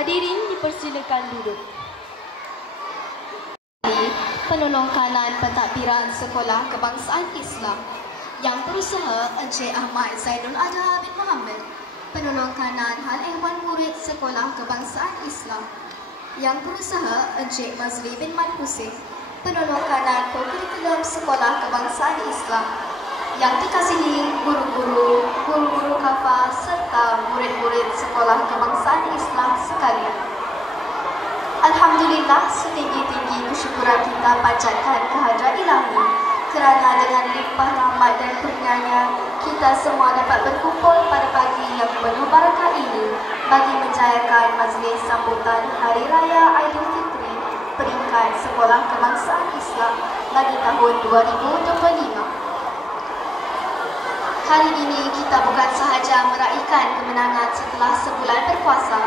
Hadirin dipersilakan duduk. Penolong kanan pentadbiran Sekolah Kebangsaan Islam yang berusaha Encik Ahmad Zaidul Adha bin Muhammad. Penolong kanan Hal Ehwal Murid Sekolah Kebangsaan Islam yang berusaha Encik Mazli bin Mat Husin. Penolong kanan Kurikulum Sekolah Kebangsaan Islam yang dikasihi guru-guru, guru-guru kafah serta murid-murid Sekolah Kebangsaan Islam sekalian. Alhamdulillah, setinggi-tinggi kesyukuran kita panjatkan kehadrat Ilahi kerana dengan limpah rahmat dan kurnianya kita semua dapat berkumpul pada pagi yang penuh barakah ini bagi menjayakan majlis sambutan Hari Raya Aidilfitri peringkat Sekolah Kebangsaan Islam bagi tahun 2025. Hari ini kita bukan sahaja meraihkan kemenangan setelah sebulan berpuasa,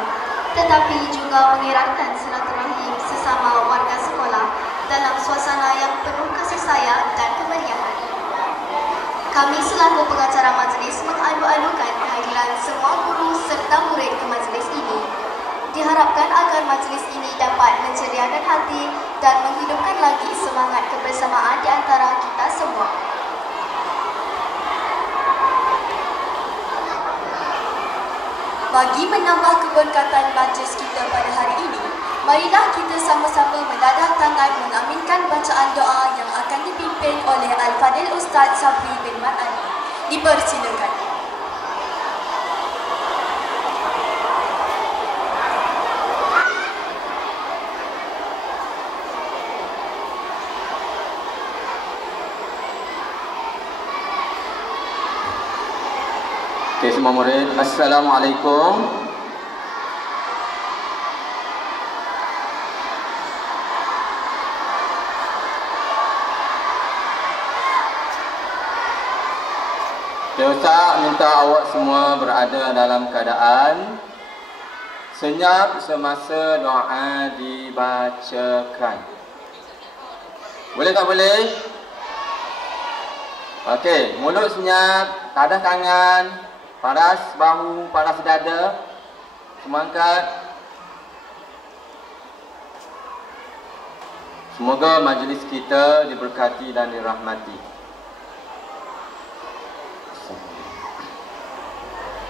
tetapi juga mengeratkan silaturahim sesama warga sekolah dalam suasana yang penuh kasih sayang dan kemeriahan. Kami selaku pengacara majlis mengalu-alukan kehadiran semua guru serta murid ke majlis ini. Diharapkan agar majlis ini dapat menceriakan hati dan menghidupkan lagi semangat kebersamaan di antara kita semua. Bagi menambah keberkatan majlis kita pada hari ini, marilah kita sama-sama mendadah tangan mengaminkan bacaan doa yang akan dipimpin oleh Al-Fadil Ustaz Sabri bin Mat Ali. Dipersilakan. Okey, semua murid, Assalamualaikum. Okay, Ustaz minta awak semua berada dalam keadaan senyap semasa doa dibacakan. Boleh tak boleh? Okey, mulut senyap, tadah tangan, paras bahu, paras dada, semua angkat. Semoga majlis kita diberkati dan dirahmati.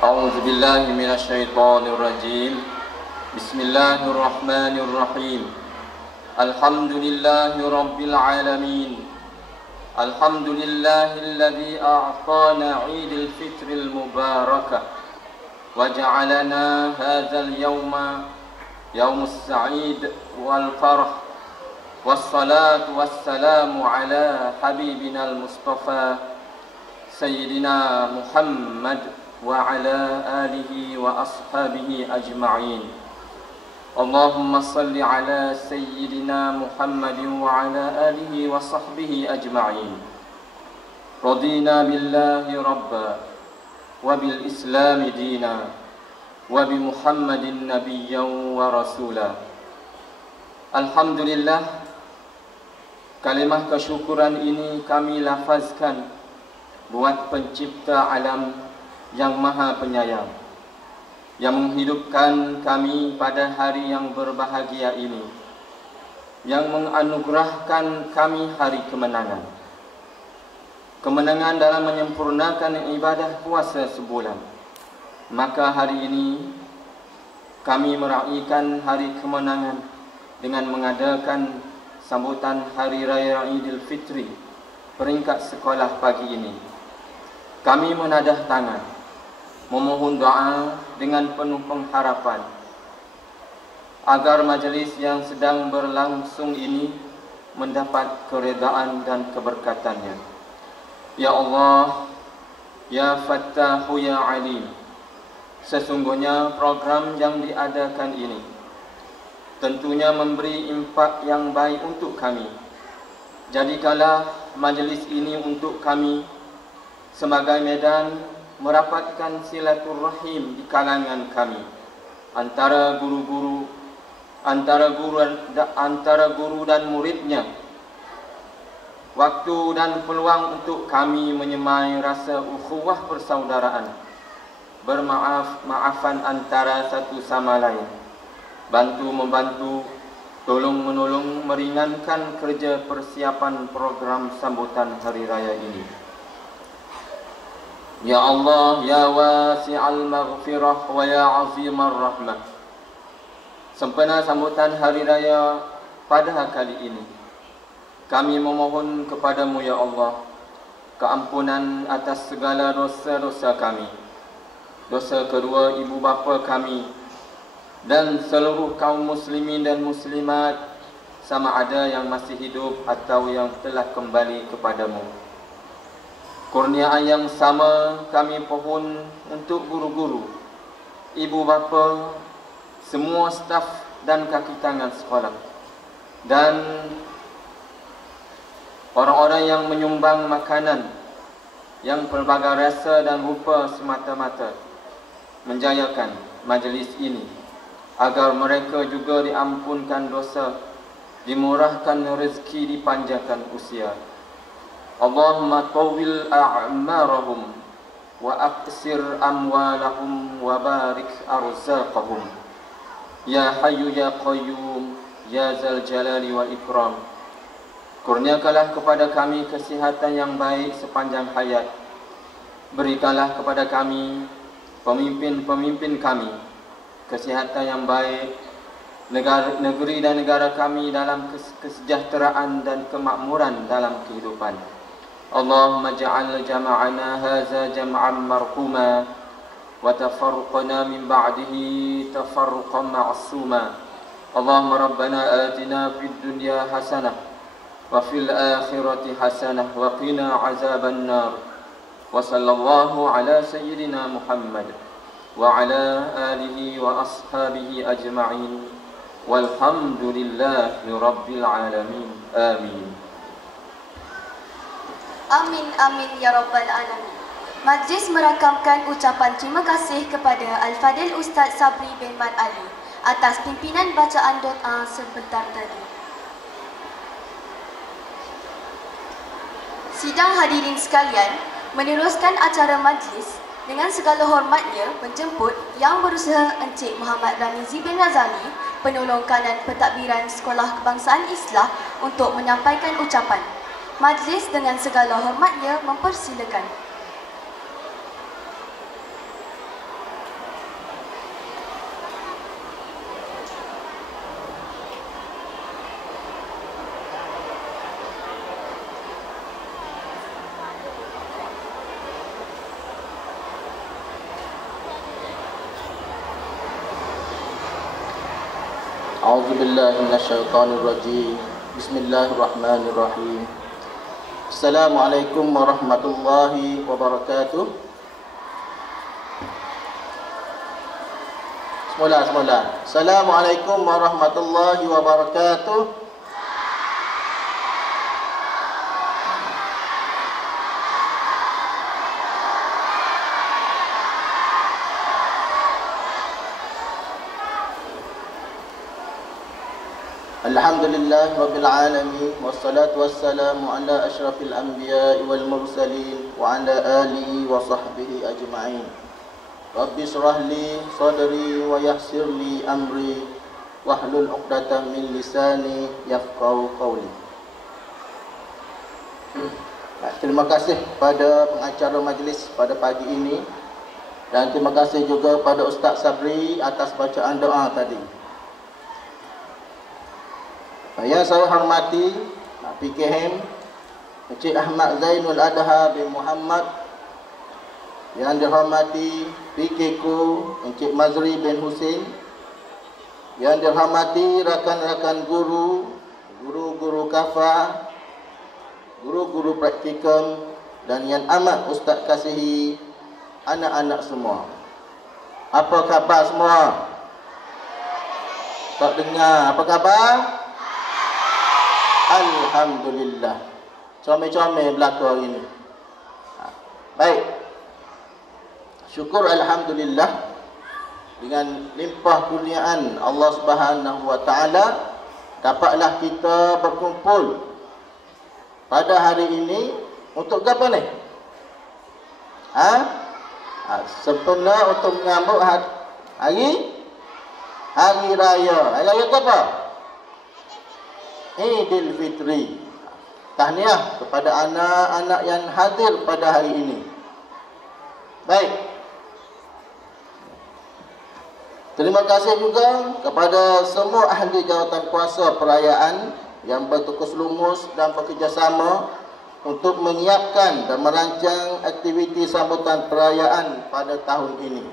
A'udzubillahi minasyaitonirrajim. Bismillahirrahmanirrahim. Alhamdulillahi rabbil alamin. Alhamdulillahilladzi a'tana 'Idul Fitril Mubarakah wa ja'alana hadzal yawma yaumus sa'id wal farah. Wassalatu wassalamu ala habibina al-Mustafa Sayyidina Muhammad wa ala alihi wa ashabihi ajma'in. Allahumma salli ala Sayyidina Muhammadin wa ala alihi wa sahbihi ajma'in. Radina billahi rabba wa bil islami dina wa bi Muhammadin nabiyyan wa rasula. Alhamdulillah, kalimah kesyukuran ini kami lafazkan buat pencipta alam yang maha penyayang, yang menghidupkan kami pada hari yang berbahagia ini, yang menganugerahkan kami hari kemenangan. Kemenangan dalam menyempurnakan ibadah puasa sebulan. Maka hari ini kami meraihkan hari kemenangan dengan mengadakan sambutan Hari Raya Idul Fitri peringkat sekolah pagi ini. Kami menadah tangan, memohon doa dengan penuh pengharapan agar majlis yang sedang berlangsung ini mendapat keredaan dan keberkatannya. Ya Allah, Ya Fattahu Ya Alim, sesungguhnya program yang diadakan ini tentunya memberi impak yang baik untuk kami. Jadikanlah majlis ini untuk kami sebagai medan merapatkan silaturahim di kalangan kami, antara guru dan muridnya. Waktu dan peluang untuk kami menyemai rasa ukhuwah persaudaraan, bermaaf-maafan antara satu sama lain, bantu-membantu, tolong-menolong meringankan kerja persiapan program sambutan Hari Raya ini. Ya Allah, Ya Wasi'al Maghfirah wa Ya Azimar Rahmah, sempena sambutan Hari Raya pada kali ini, kami memohon kepadamu ya Allah keampunan atas segala dosa-dosa kami, dosa kedua ibu bapa kami dan seluruh kaum muslimin dan muslimat, sama ada yang masih hidup atau yang telah kembali kepadamu. Kurniaan yang sama kami pohon untuk guru-guru, ibu bapa, semua staf dan kaki tangan sekolah, dan orang-orang yang menyumbang makanan yang pelbagai rasa dan rupa semata-mata menjayakan majlis ini, agar mereka juga diampunkan dosa, dimurahkan rezeki, dipanjangkan usia. Allahumma tawwil a'marahum wa aqsir amwalahum wa barik arzaqahum. Ya Hayyu Ya Qayyum Ya Zal Jalali wal Ikram, kurniakanlah kepada kami kesihatan yang baik sepanjang hayat. Berikanlah kepada kami, pemimpin-pemimpin kami, kesihatan yang baik, negeri dan negara kami dalam kesejahteraan dan kemakmuran dalam kehidupan. Allahumma ja'al jama'ana haza jam'an marhuma wa tafarruqana min ba'dihi tafarruqan ma'suma. Allahumma rabbana atina fid dunya hasanah wa fil akhirati hasanah wa qina azaban nar. Wa sallallahu ala sayyidina Muhammad wa ala alihi wa ashabihi ajma'in. Walhamdulillahi rabbil alamin. Amin. Amin amin ya rabbal alamin. Majlis merakamkan ucapan terima kasih kepada Al-Fadil Ustaz Sabri bin Mat Ali atas pimpinan bacaan doa sebentar tadi. Sidang hadirin sekalian, meneruskan acara majlis dengan segala hormatnya menjemput Yang Berusaha Encik Muhammad Ramizi bin Razali, penolong kanan pentadbiran Sekolah Kebangsaan Islah, untuk menyampaikan ucapan. Majlis dengan segala hormatnya mempersilakan. A'udzu billahi minasyaitonir rajim. Bismillahirrahmanirrahim. Assalamualaikum warahmatullahi wabarakatuh. Semula. Assalamualaikum warahmatullahi wabarakatuh. Alhamdulillah Rabbil Alamin, wassalatu wassalamu ala ashrafil anbiya'i wal mursalin wa ala alihi wa sahbihi ajma'in. Rabbi syrah li sadri wa yassir li amri wahlul 'uqdatam min lisani yafqahu qawli. Terima kasih pada pengacara majlis pada pagi ini, dan terima kasih juga pada Ustaz Sabri atas bacaan doa tadi. Yang saya hormati PKM Encik Ahmad Zainul Adha bin Muhammad, yang dihormati PKku Encik Mazri bin Husin, yang dihormati rakan-rakan guru, guru-guru kafah, guru-guru praktikum, dan yang amat Ustaz kasihi anak-anak semua. Apa khabar semua? Tak dengar, apa khabar? Alhamdulillah. Comel-comel belakang hari ini. Baik. Syukur alhamdulillah, dengan limpah kurniaan Allah Subhanahu wa taala, dapatlah kita berkumpul pada hari ini untuk apa ni? Sempena untuk menyambut hari hari raya. Hari raya apa? Aidilfitri. Tahniah kepada anak-anak yang hadir pada hari ini. Baik. Terima kasih juga kepada semua ahli jawatan kuasa perayaan yang bertukus lumus dan bekerjasama untuk menyiapkan dan merancang aktiviti sambutan perayaan pada tahun ini.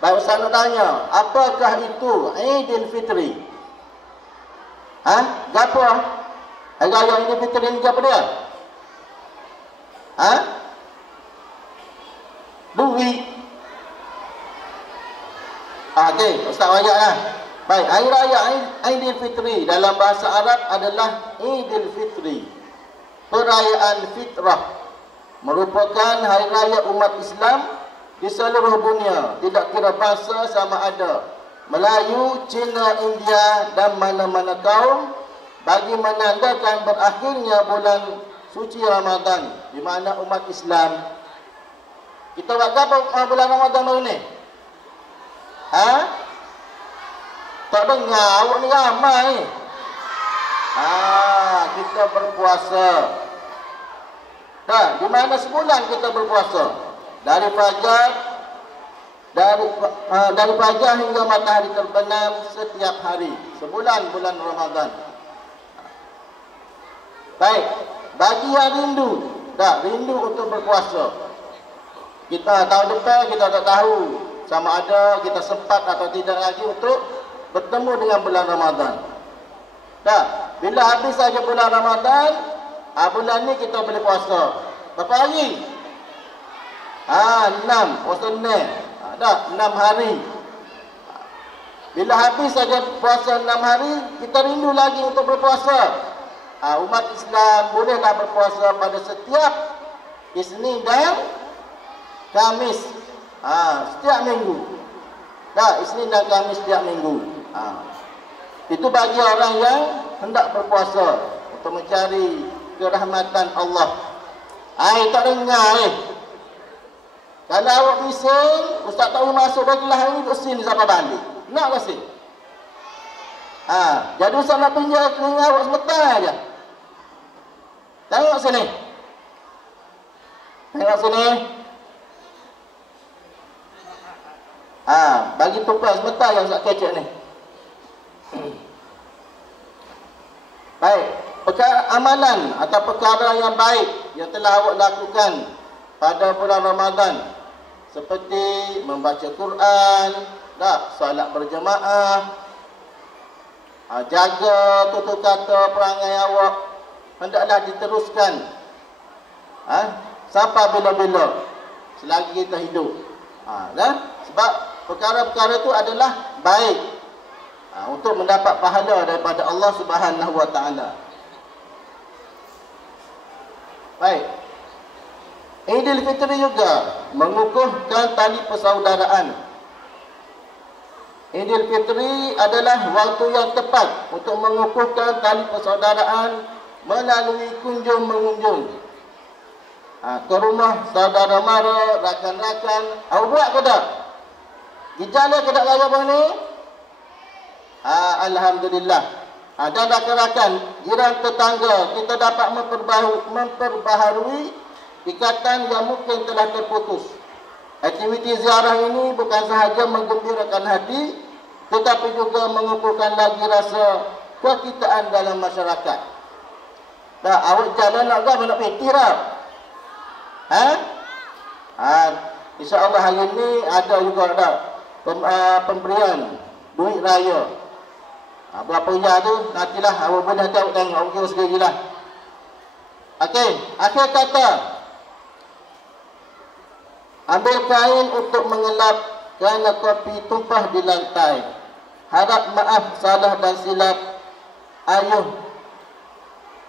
Baik, saya nak tanya, apakah itu Aidilfitri? Gapo? Hari raya Aidilfitri ni gapo dia? Duit. Okey, Ustaz wajaklah. Baik, hari raya Aidilfitri dalam bahasa Arab adalah Aidilfitri, perayaan fitrah, merupakan hari raya umat Islam di seluruh dunia, tidak kira bangsa sama ada Melayu, Cina, India dan mana-mana kaum, bagi menandakan berakhirnya bulan suci Ramadan, di mana umat Islam kita buat apa bulan Ramadan baru ni? Tak dengar, awak ni ramai. Kita berpuasa. Di mana sebulan kita berpuasa? Dari fajar hingga matahari terbenam setiap hari. Sebulan bulan Ramadan. Baik, bagi yang rindu, rindu untuk berpuasa. Kita tahun depan kita tak tahu sama ada kita sempat atau tidak lagi untuk bertemu dengan bulan Ramadan. Bila habis saja bulan Ramadan, bulan ni kita boleh puasa. Berapa hari? 6, puasa 6. 6 hari. Bila habis saja puasa 6 hari, kita rindu lagi untuk berpuasa. Umat Islam bolehlah berpuasa pada setiap Isnin dan Khamis. Setiap minggu. Isnin dan Khamis setiap minggu. Itu bagi orang yang hendak berpuasa untuk mencari kerahmatan Allah. Tak dengar Kalau awak bising, Ustaz tahu masuk dah hari ni duduk sini sampai balik. Nak ke sini? Jadi Ustaz nak pinjam telinga awak sebentar aja. Tengok sini. Tengok sini. Bagi tupai sebentar yang Ustaz kecek ni. Baik, perkara amalan atau perkara yang baik yang telah awak lakukan pada bulan Ramadan, seperti membaca Quran, solat berjemaah, jaga tutur kata perangai awak, hendaklah diteruskan sampai bila-bila selagi kita hidup. Sebab perkara-perkara itu adalah baik untuk mendapat pahala daripada Allah Subhanahu wa taala. Baik. Aidilfitri juga mengukuhkan tali persaudaraan. Aidilfitri adalah waktu yang tepat untuk mengukuhkan tali persaudaraan melalui kunjung-mengunjung ke rumah saudara mara, rakan-rakan. Awak buat ke tak? Gejala ke tak raya ni? Alhamdulillah. Dan rakan-rakan, jiran tetangga, kita dapat memperbaharui ikatan yang mungkin telah terputus. Aktiviti ziarah ini bukan sahaja menggembirakan hati, tetapi juga mengukuhkan lagi rasa kekitaan dalam masyarakat. Awak jalan nak ke nak fikir tak? InsyaAllah hari ini ada juga pemberian duit raya. Berapa ya tu nantilah awak boleh tengok awak kira sendirilah. Okey, akhir kata, ambil kain untuk mengelap kerana kopi tumpah di lantai. Harap maaf salah dan silap. Ayuh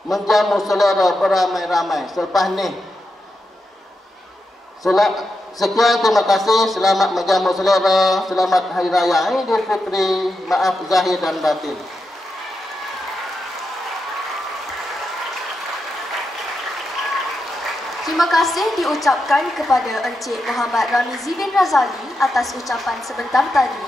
menjamu selera beramai-ramai. Selepas ni, sekian, terima kasih. Selamat menjamu selera. Selamat Hari Raya Aidilfitri. Maaf zahir dan batin. Terima kasih diucapkan kepada Encik Muhammad Ramizi bin Razali atas ucapan sebentar tadi.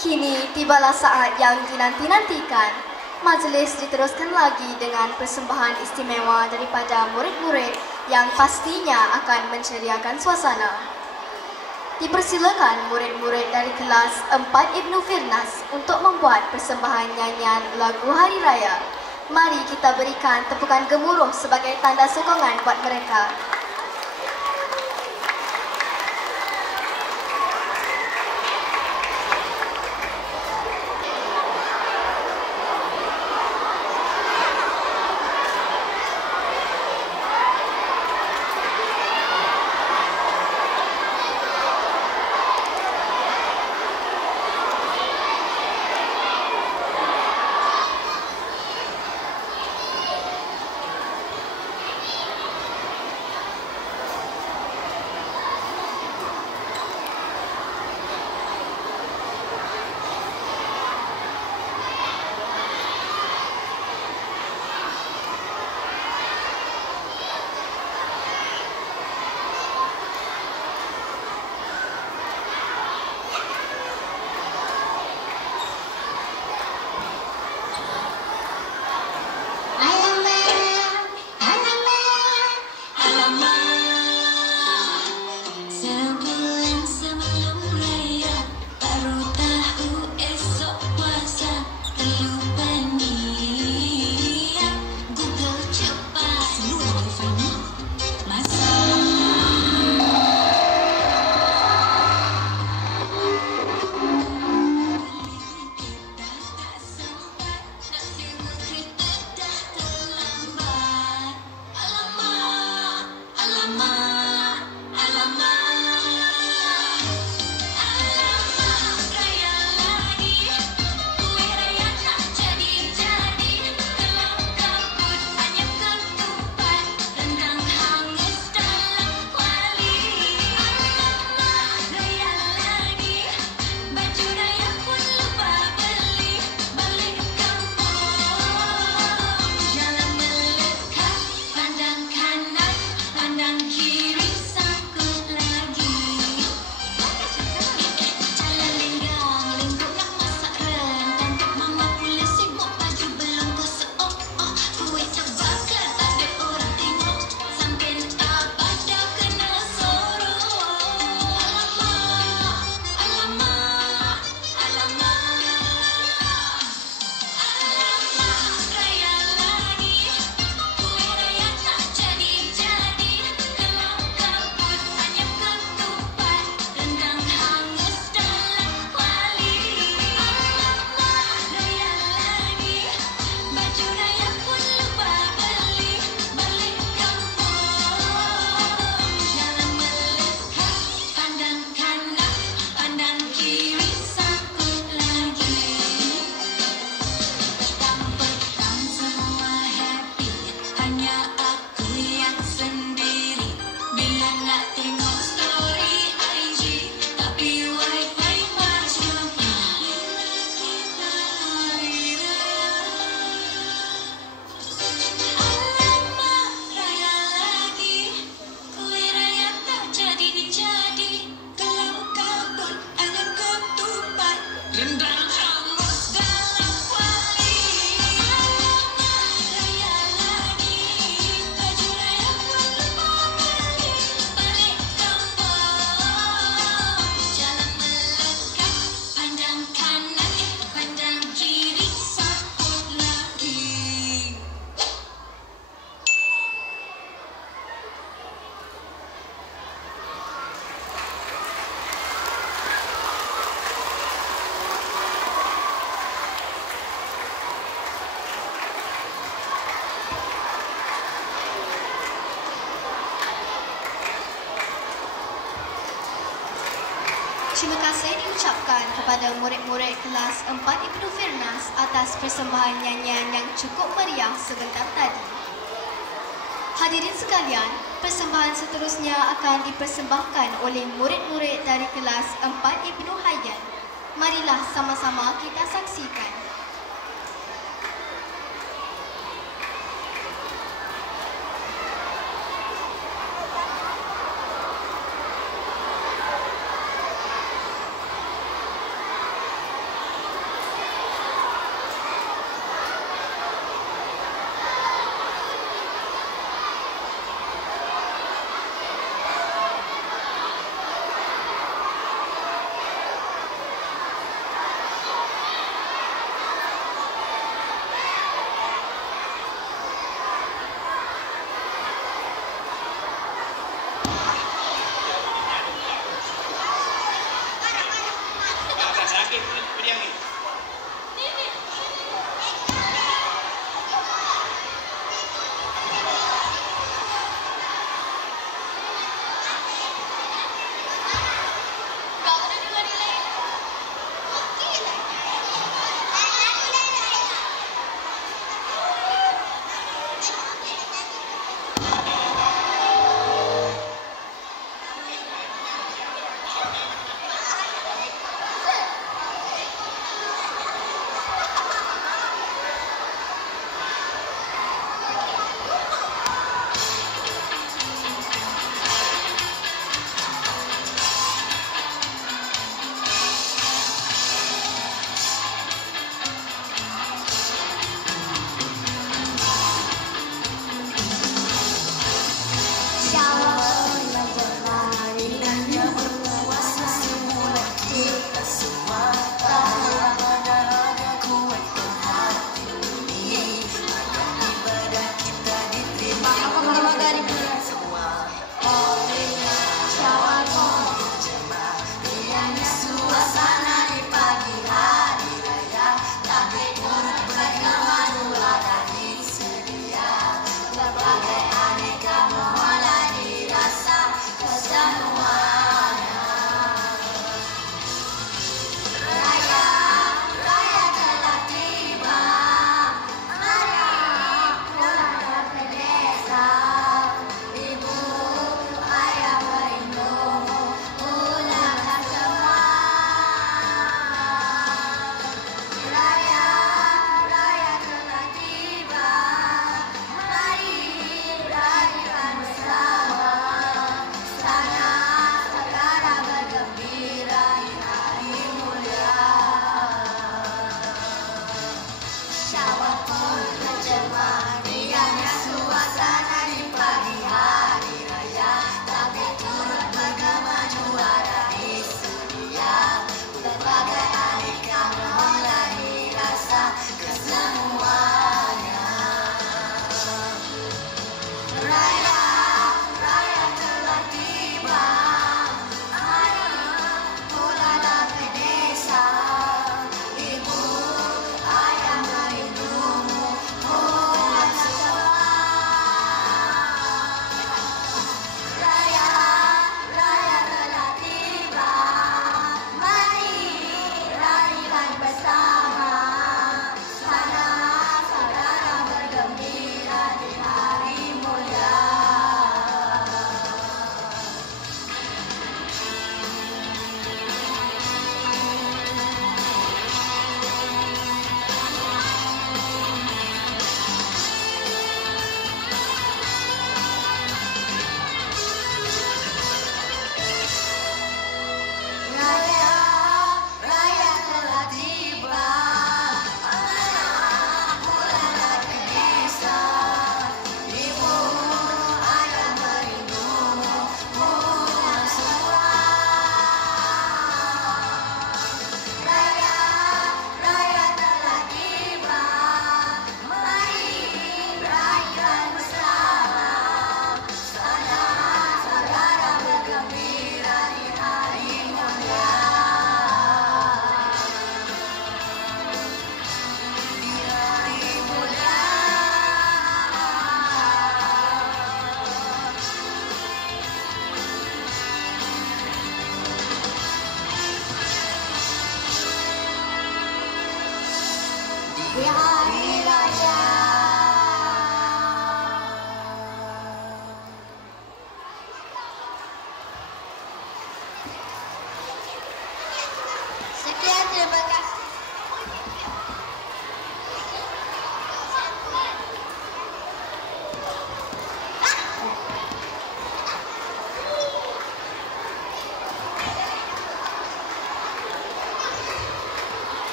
Kini tibalah saat yang dinanti-nantikan. Majlis diteruskan lagi dengan persembahan istimewa daripada murid-murid yang pastinya akan menceriakan suasana. Dipersilakan murid-murid dari kelas 4 Ibnu Firnas untuk membuat persembahan nyanyian lagu Hari Raya. Mari kita berikan tepukan gemuruh sebagai tanda sokongan buat mereka. Terima kasih diucapkan kepada murid-murid kelas 4 Ibnu Firnas atas persembahan nyanyian yang cukup meriah sebentar tadi. Hadirin sekalian, persembahan seterusnya akan dipersembahkan oleh murid-murid dari kelas 4 Ibnu Hayyan. Marilah sama-sama kita saksikan.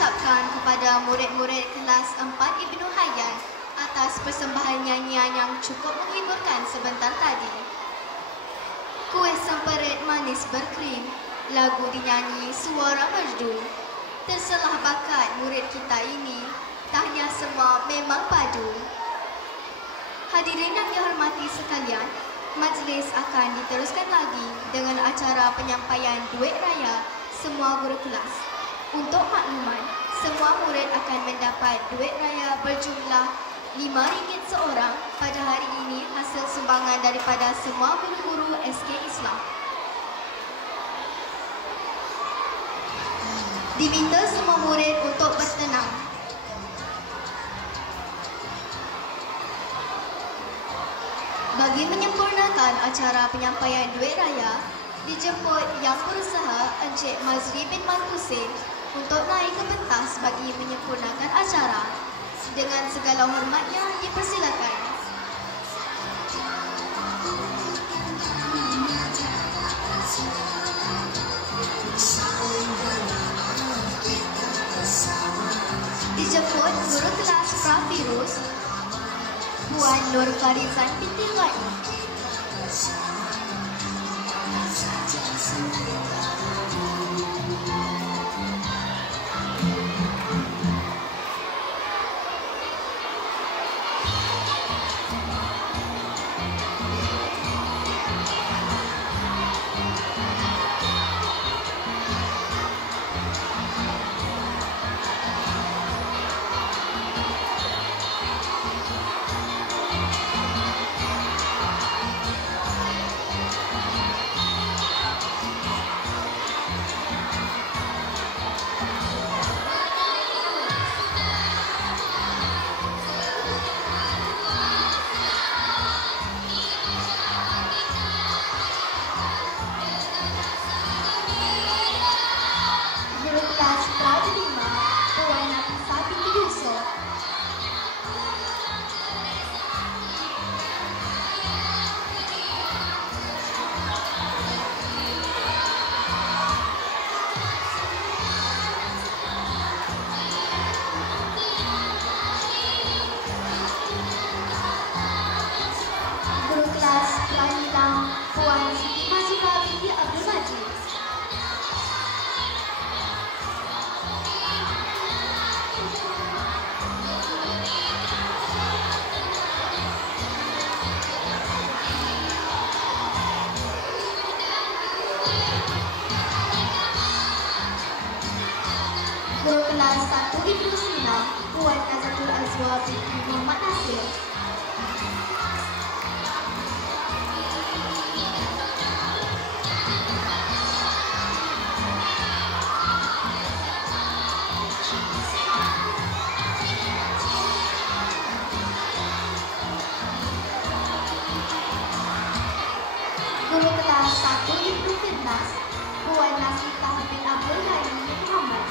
ucapkan kepada murid-murid kelas 4 Ibnu Hayyan atas persembahan nyanyian yang cukup menghiburkan sebentar tadi. Kuih semperit manis berkrim, lagu dinyanyi suara merdu. Terselah bakat murid kita ini, tahniah semua memang padu. Hadirin yang dihormati sekalian, majlis akan diteruskan lagi dengan acara penyampaian duit raya semua guru kelas. Untuk makluman, semua murid akan mendapat duit raya berjumlah RM5 seorang pada hari ini hasil sumbangan daripada semua guru-guru SK Islam. Diminta semua murid untuk bertenang. Bagi menyempurnakan acara penyampaian duit raya, dijemput Yang Berusaha Encik Mazri bin Man Husin untuk naik ke pentas bagi menyempurnakan acara. Dengan segala hormatnya, dipersilakan. Dijemput guru kelas Prafirus, Puan Nur Farizan binti Ghani. Guru kelas 1 Ibnu Sina, Puan Nazatul Azwa binti Muhammad Nasir. Guru kelas 1 Ibnu Firnas, Puan Nasita bin Abdul Ghani Muhammad.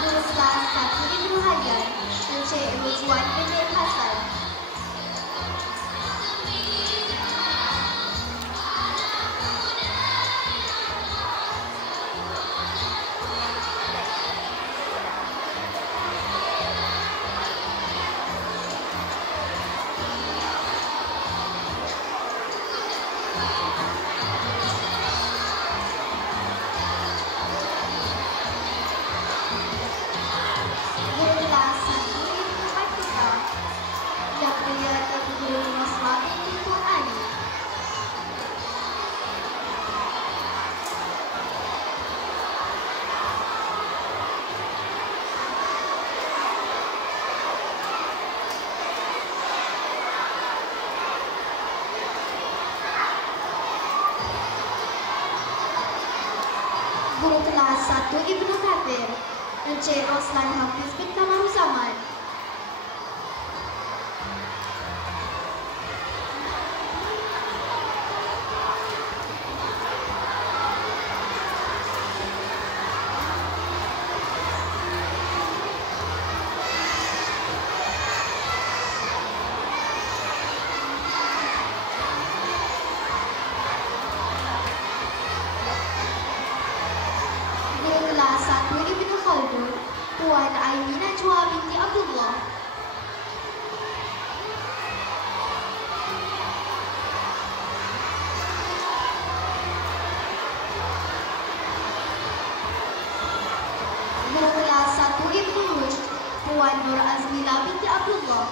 Guru kelas 1 Ibnu Hayyan, Encik Ruzwan bin Hasan. Guru kelas 1 Ibnu Atika, Yang Mulia Tuan Guru Masma binti Tuan Ali. Guru kelas 1 Ibnu Kathir, Encik Roslan Hafiz bin Kamal Zaman. Puan Aini Najwa binti Abdullah. Guru kelas 1 Ibnu Rushd, Puan Nur Azmila binti Abdullah.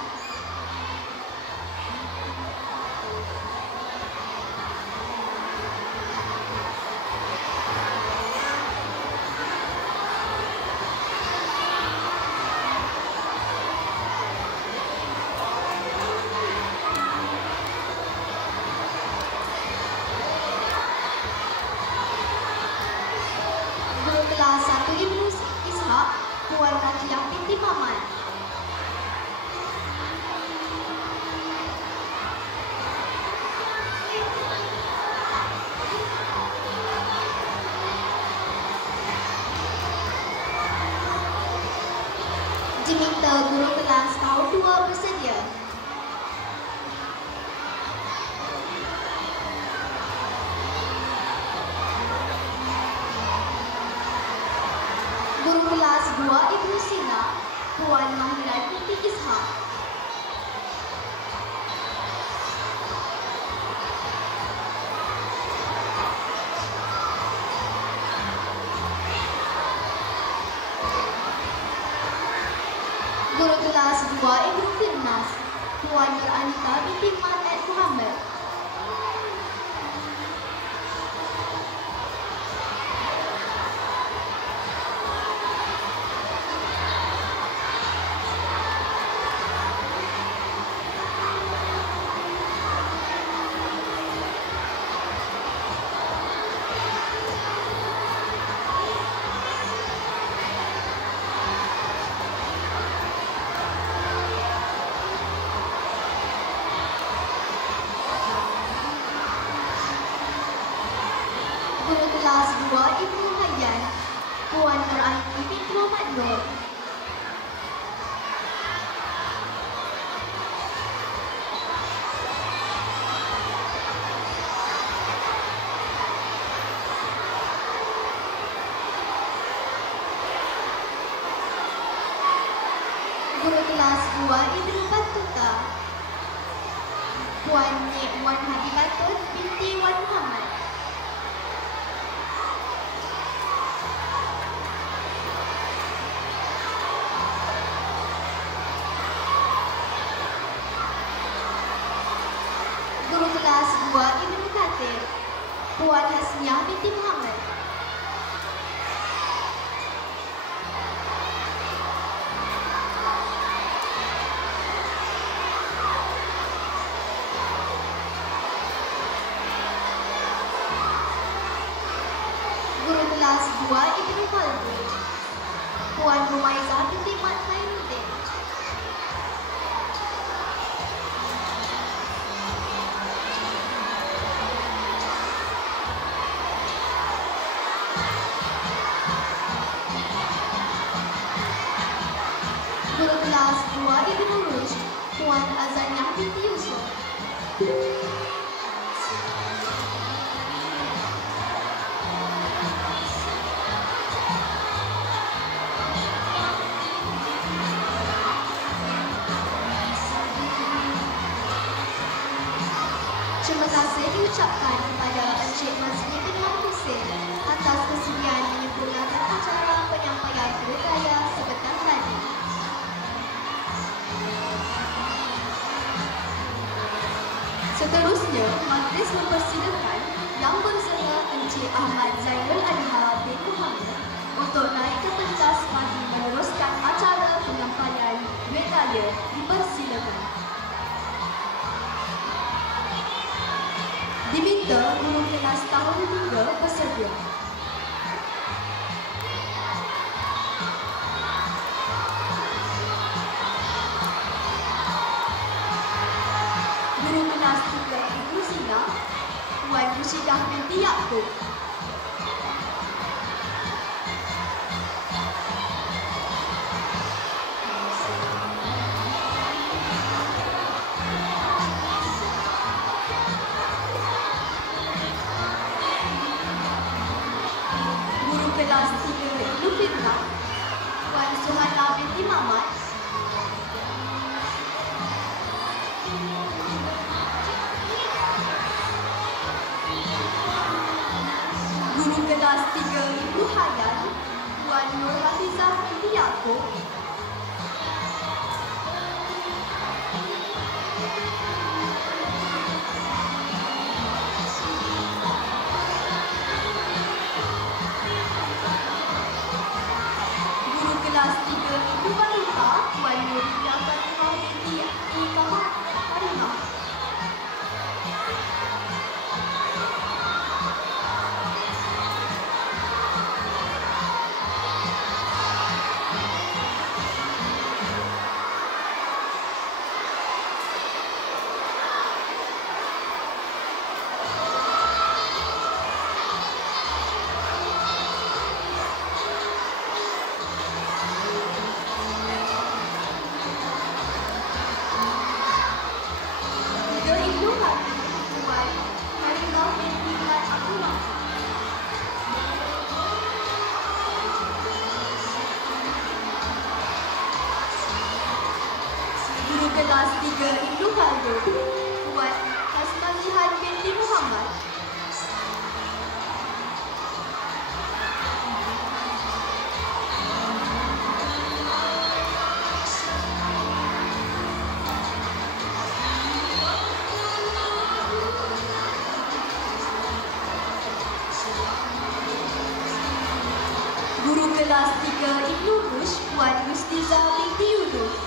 Guru kelas 1 Ibnu Ishaq, Puan Rakiyah binti Maman. Diminta guru kelas tahun 2 bersedia. Guru kelas 2 Ibnu Sina, Puan Mahirah binti Ishaq. Guru kelas 2 Ibnu Firnas, Puan Nur Anita binti Mat Muhammad. Guru kelas 2 Ibnu Hayyan, Puan Nur Aini binti Muhammad Nur. Guru kelas 2 Ibnu Batuta, Puan Nek Wan Hadi Batut binti Wan Muhammad. Guru kelas 2 Ibnu Kathir, Puan Hasniah binti Muhammad. Guru kelas 2 Ibnu Khalid, Puan Rumaizah binti Mat Khairuddin. Guru kelas 2 Ibnu Rushd, Puan Azaniah binti Yusuf. Terima kasih diucapkan kepada Encik Mazli bin Wan Hussein atas kesediaan menyempurnakan acara penyampaian kuih raya sebentar tadi. Seterusnya, majlis mempersilakan Yang Bersedia Encik Ahmad Zainul Adha bin Muhammad untuk naik ke pentas bagi meneruskan acara penyampaian kuih raya. Dipersilakan. Diminta guru kelas tahun 3 bersedia. Guru kelas 3 Ibnu Sina, Puan Musyidah binti Yaakob. Guru kelas 3 Ibnu Firnas, Puan Suhana 3 Ibu Wanita Puan Nurina Fatimah binti Iqamah Karimah. Kelas 3 Hindu Kaldo Puan Hasnazihan binti Muhammad. Guru kelas 3 Ibnu Rush Puan Yustiza binti Yunus.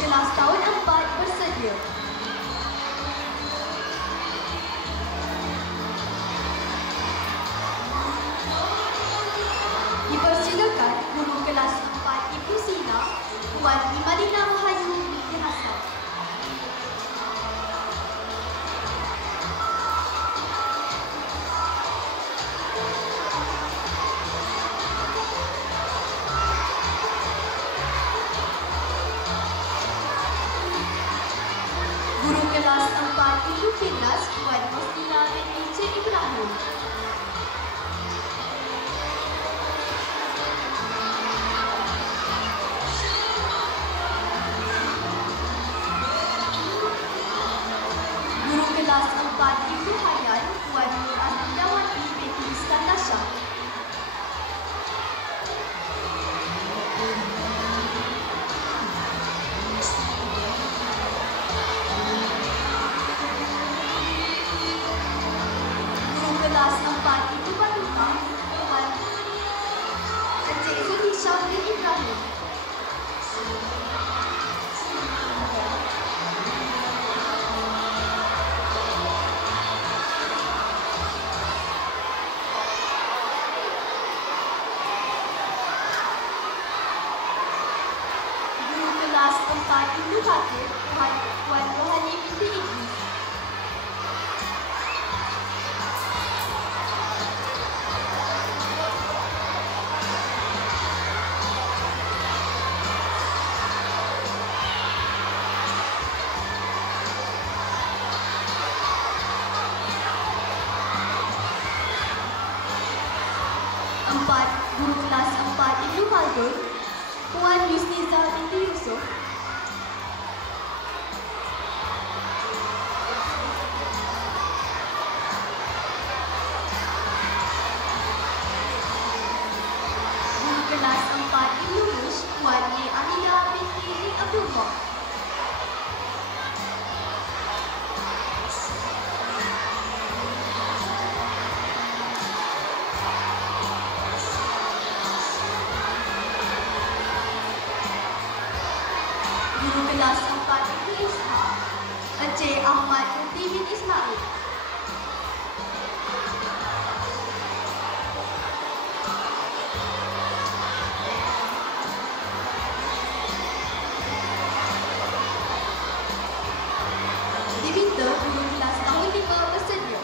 Kelas tahun 4 bersedia. Dipersilakan guru kelas 4 Ibu Sina Puan Imadina Wahyu binti Hasan. Guru kelas 4 Ibu Finas Puan Mustina binti Cik Ibrahim. Guru kelas 4 Ibu Hayan Puan Nur Asmiyawati binti Iskandar Shah. Kelas 4 Ibu Paduka Puan Encik Zulhisha bin Ibrahim. Guru kelas 4 Ibu Khatib Puan Rohani binti Idris. Guru kelas 4 Ibnu Khaldun Puan Yusniza binti Yusuf. Guru kelas 4 Ibnu Rush Puan Ni Amida binti Ni Abdullah. Guru kelas 4 Ibnu Ishaq Encik Ahmad Muti bin Ismail. Diminta guru kelas tahun 5 bersedia.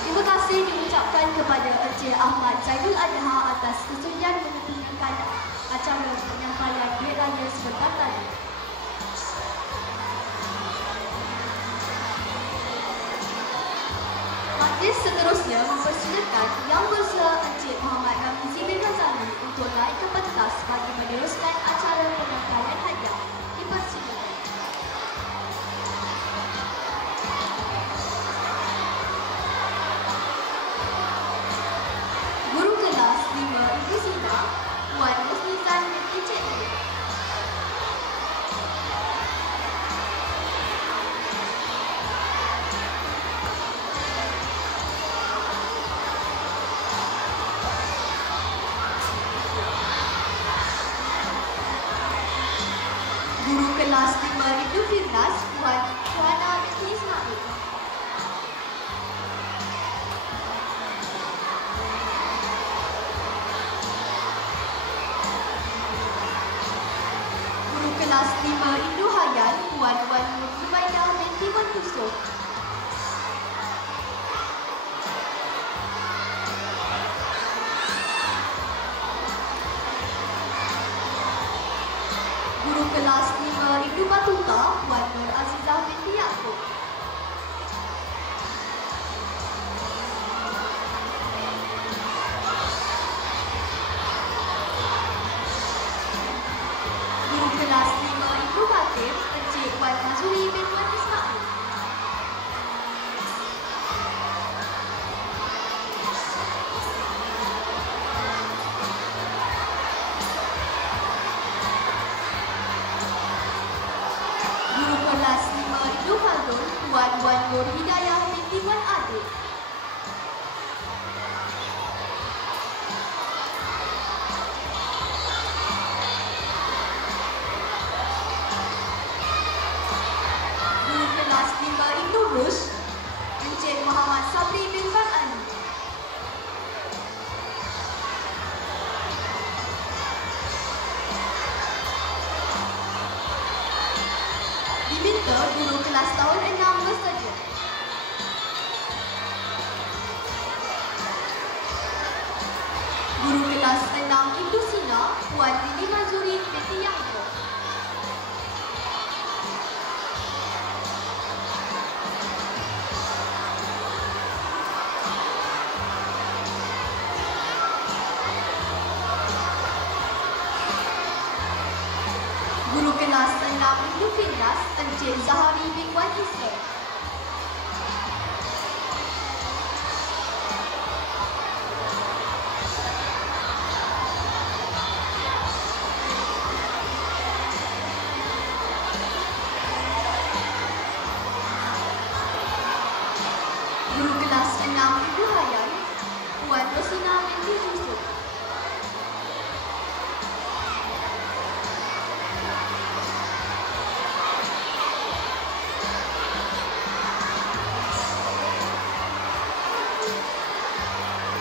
Terima kasih diucapkan kepada Encik Ahmad Zaidul Adha atas kesudian menghentikan acara penyampaian duit raya sebentar tadi. Majlis seterusnya mempersilakan Yang Bersedia Encik Muhammad Ramizi bin Razali untuk naik ke pentas bagi meneruskan acara penyampaian hadiah. Dipersilakan. Guru kelas 5 kelas 5 Ibnu Firnas, Puan Puana binti Ismail. Guru kelas 5 Ibnu Hayyan, Puan Wan Nur Zubaidah binti Wan Tusuk. Guru kelas 5 Ibnu Batuta, Puan Nur Azizah binti Yaakob. Guru kelas 5 Ibnu Batin, Encik Wan Mazuri bin Wan Ismail. Guru kelas 5 Ibnu Khaldun, Puan Wan Nur Hidayah binti Wan Adil. Guru kelas 5 Ibnu Rush, Encik Muhammad Sabri bin Bang Ali. Diminta guru kelas tahun 6 bersedia. Guru kelas 6 Ibnu Sina, Puan Lili Mazuri binti Yahya. Guru kelas 6 Ibnu Firnas, Encik Zahari bin Wan Isra. Guru kelas 6 Ibnu Hayyan, Puan Rosina binti Yusuf.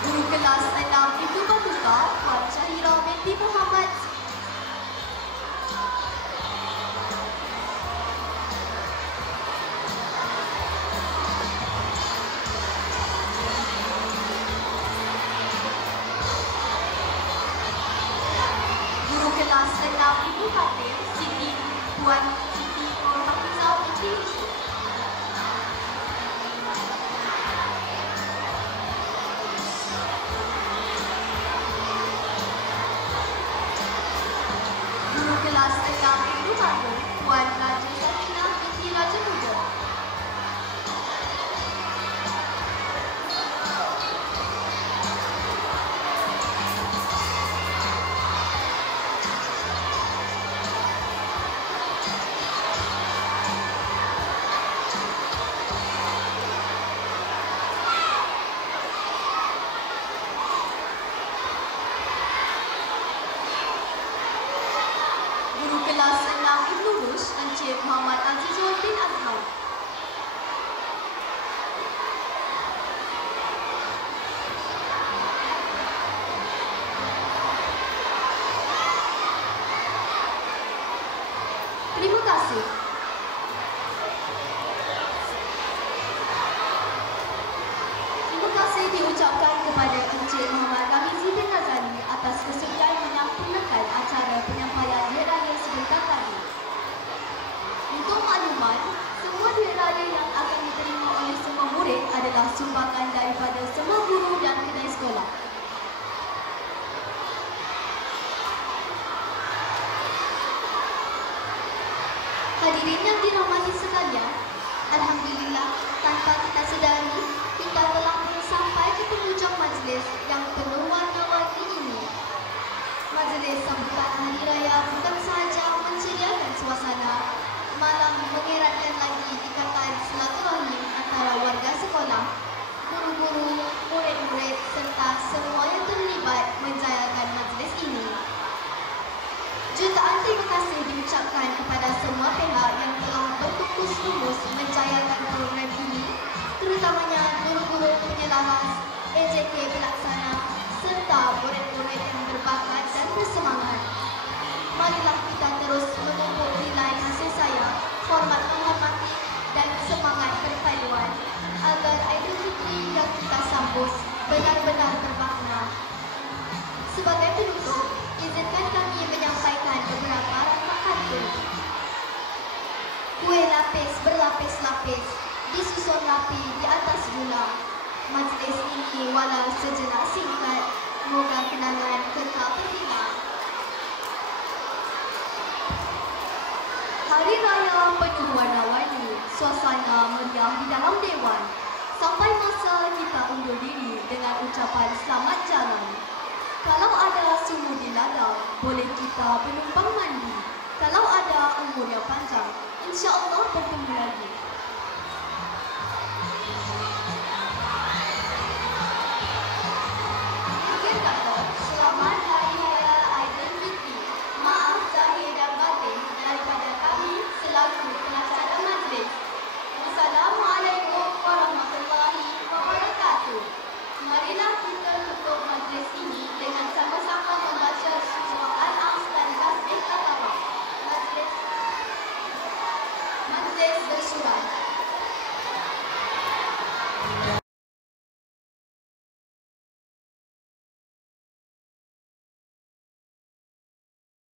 Guru kelas 6 Ibnu Batuta, Puan Syahira binti Muhammad. Guru kelas 6 Ibnu Fatin, Siti Puan Siti Nur Hafizah binti Yusuf. Guru kelas 6 Ibnu Khaldun, Puan Raja Sakinah binti Raja Muda. Guru kelas 6 Ibnu Rush, Encik Muhammad Azizul bin Azhar. Terima kasih. Terima kasih diucapkan kepada Encik Muhammad Ramizi bin Nazari atas kesudian menyempurnakan acara penyampaian duit raya sebentar tadi. Untuk makluman, semua duit raya yang akan diterima oleh semua murid adalah sumbangan daripada semua guru dan kedai sekolah. Hadirin yang dirahmati sekalian, Alhamdulillah, tanpa kita sedari, kita telah pun sampai ke penghujung majlis yang penuh warna-warni ini. Majlis sambutan Hari Raya bukan sahaja menceriakan suasana, malah mengeratkan lagi ikatan silaturahim antara warga sekolah, guru-guru, murid-murid serta semua yang terlibat menjayakan majlis ini. Jutaan terima kasih diucapkan kepada semua pihak terutamanya guru-guru penyelaras, EJK pelaksana, serta murid-murid yang berbakat dan bersemangat. Marilah kita terus menumpuk nilai kasih sayang, hormat menghormati dan semangat berpaduan agar Aidilfitri yang kita sambut benar-benar bermakna. Sebagai penutup, izinkan kami menyampaikan beberapa rangkaian. Kue lapis berlapis-lapis disusun rapi di atas gula. Majlis ini walau sejenak singkat, moga kenangan kekal terhilang. Hari Raya penuh warna-warni, suasana meriah di dalam dewan. Sampai masa kita undur diri dengan ucapan selamat jalan. Kalau ada sumur di ladang, boleh kita penumpang mandi. Kalau ada umur yang panjang, insya-Allah bertemu lagi. Selamat Hari Raya Aidilfitri. Maaf zahir dan batin daripada kami selaku pengacara majlis. Wassalamualaikum warahmatullahi wabarakatuh. Marilah kita tutup majlis ini dengan sama-sama membaca surah Al-A'la dan tasbih Al-A'la. Majlis bersurat.